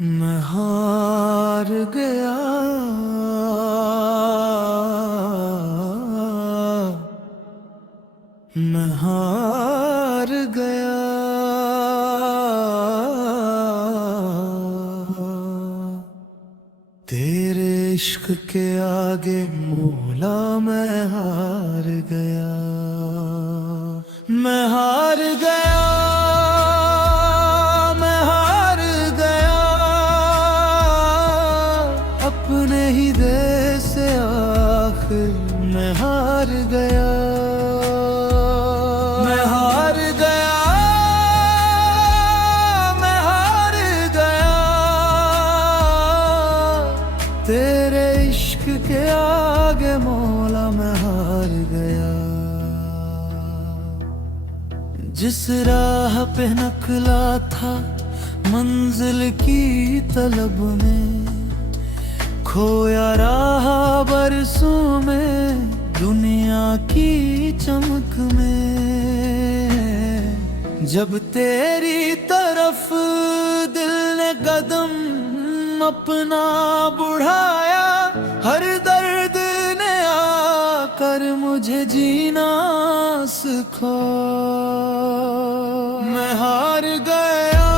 मैं हार गया, मैं हार गया। तेरे इश्क के आगे मौला मैं हार गया, मैं हार गया, मैं हार गया। अपने ही देश से आखिर मैं हार गया, मैं हार गया, मैं हार गया। तेरे इश्क के आगे मौला मैं हार गया। जिस राह पे निकला था मंजिल की तलब में, खोया राह बरसों में दुनिया की चमक में। जब तेरी तरफ दिल ने कदम अपना बढ़ाया, हर दर्द ने आकर मुझे जीना सिखा। मैं हार गया,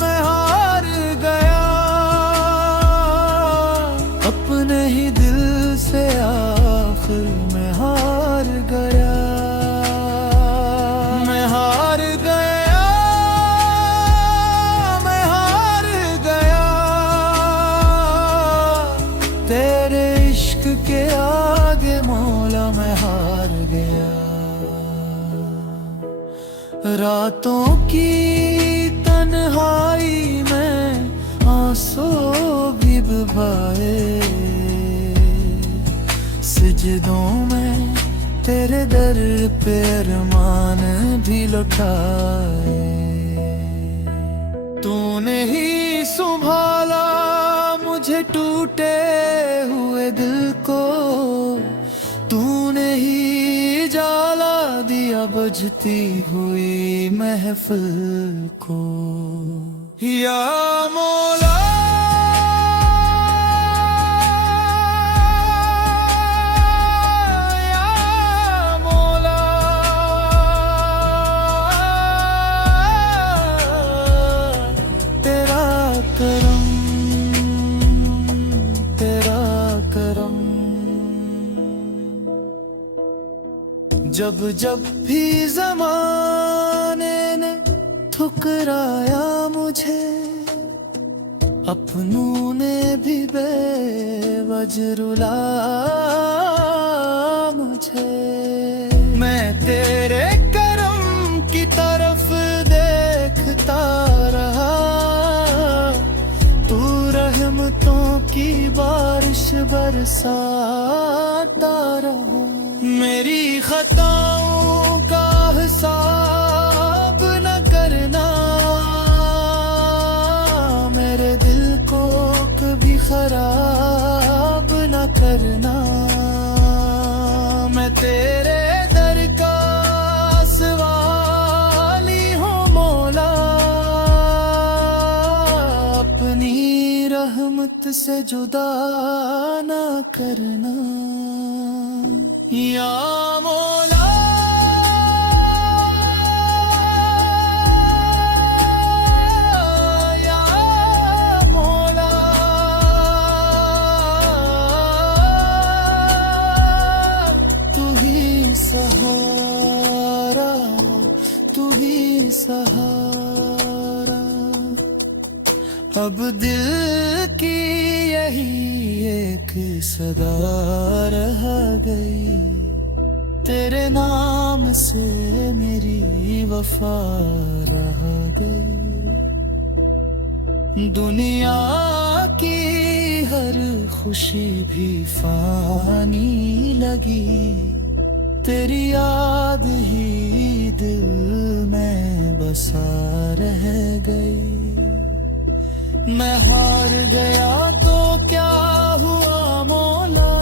मैं हार गया। अपने ही दिल से आखिर मैं हार गया, मैं हार गया, मैं हार गया। तेरे इश्क के आगे मौला मैं हार गया। रातों की तन्हाई में आंसू भी बहाए, सजदों में तेरे दर पे अरमान भी लुटाए। तूने ही संभाला मुझे टूटे हुए दिल को, तूने ही जाला दिया बुझती हुई महफिल को। या मौला, या मौला, तेरा करम, तेरा करम। जब जब भी ज़माने ने ठुकराया मुझे, अपनों ने भी बेवजह रुलाया मुझे। मैं तेरे करम की तरफ देखता रहा, तू रहमतों की बारिश बरसाता रहा। मेरी खताओं का हिसाब न करना, मेरे दिल को कभी खराब न करना। मैं तेरे दर का सवाली हूँ मौला, अपनी रहमत से जुदा न करना। या मौला, या मौला, तू ही सहारा, तू ही सहारा। अब दिल की यही एक सदा रह गई, तेरे नाम से मेरी वफा रह गई। दुनिया की हर खुशी भी फानी लगी, तेरी याद ही दिल में बसा रह गई। मैं हार गया तो क्या हुआ मौला,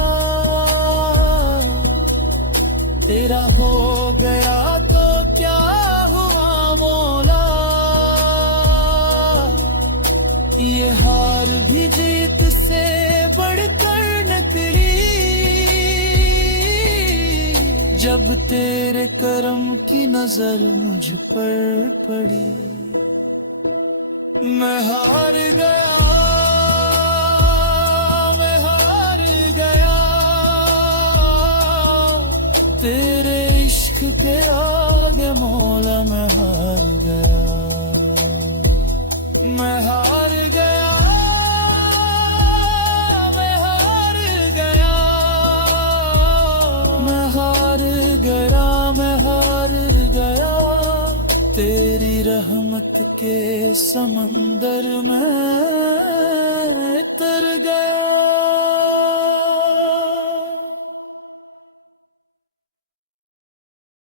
तेरा हो गया तो क्या हुआ मौला। जब तेरे करम की नजर मुझ पर पड़ी, मैं हार गया, मैं हार गया, तेरे इश्क के आगे मौला मैं हार गया, मैं हार गया, मैं हार गया, मैं हार गया, मैं हार गया, तेरी रहमत के समंदर में तर गया।